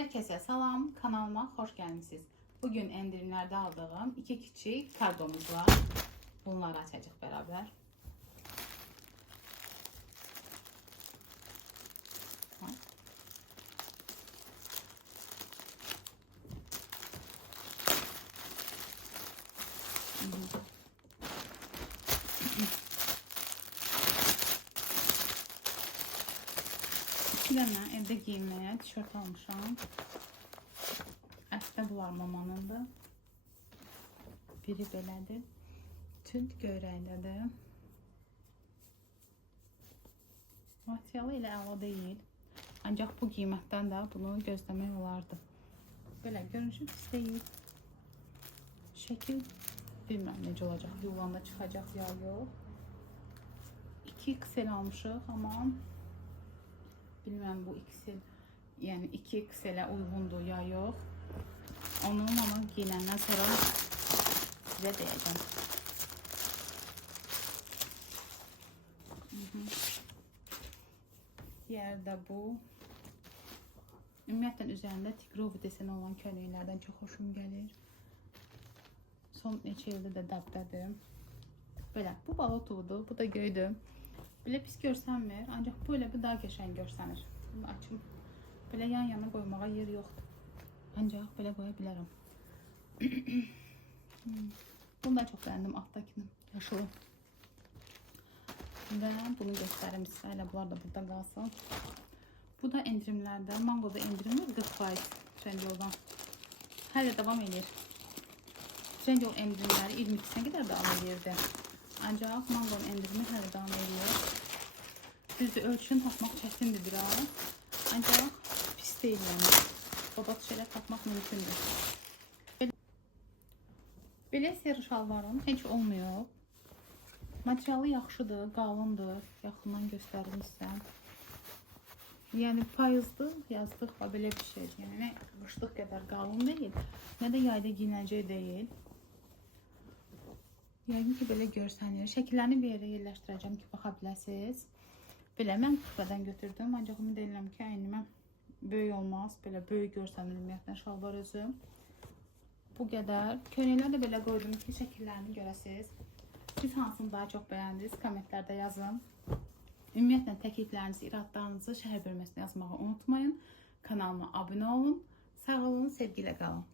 Herkese salam, kanalıma hoş gelmişsiniz. Bugün endirimlerde aldığım iki küçük kargomuz var. Bunları açacağız beraber. İki tane evde giymeye tişört almışam. Əslində bunlar mamanındır. Biri belədir. Tünd göyrəkdədir. Materialı ilə əla deyil. Ancaq bu qiymətdən də bunu gözləmək olardı. Belə görünüşü pis deyil. Şəkil bilmirəm necə olacaq. Yuvanda çıxacaq ya yox. 2XL almışıq, amma bilmirəm bu XL, yəni 2XL-ə uyğundur ya yox. Onu ama giyinəndən sonra sizə deyəcəm. Diğer de bu. Ümumiyyətlə üzərində tigrovu deseni olan köynəklərdən çox xoşum gəlir. Son neçə ildə də dəbdədir. Belə, bu balotudur, bu da göydür. Belə pis görsənmir, ancaq böyle bir daha qəşəng görsənir. Bunu açım. Belə yan yana qoymağa yer yoxdur. Ancaq belə qoya bilərəm. Bunu da çox bəyəndim, altdakini, yaşılı. Və bunu göstərim sizə, elə bunlar da burada qalsın. Bu da endirimlərdə, Mangoda endirim var 40% Trendyoldan. Hələ davam edir. Trendyol endirimləri 22-yə qədər davam edirdi. Ancaq Mango'nun endirimi hələ davam edir. Düzdür, ölçünü tapmaq çətindir biraz. Ancaq pis deyil yəni. Babat şeyler tapmak mümkündür. Belə seri şalvarım heç olmuyor. Materialı yaxşıdır, qalındır. Yaxından göstərim sizə. Yəni payızdır, yazdıq belə bir şey. Yəni nə qışlıq qədər qalın deyil, nə də yayda giyinəcək deyil. Yəqin ki belə görsənir. Şəkillərini bir yerə yerləşdirəcəm ki, baxa biləsiniz. Belə mən kupadan götürdüm, ancaq ümid edirəm ki, əynimə böyük olmaz. Belə böyük görsənir ümumiyyətlə şalvar özü. Bu qədər. Köynəklər də belə qoydum ki, şəkillərini görəsiniz. Siz hansını daha çox bəyəndiniz? Kommentlərdə yazın. Ümumiyyətlə təkliflərinizi, iradlarınızı şərh bölməsinə yazmağı unutmayın. Kanalıma abunə olun. Sağ olun, sevgilə qalın.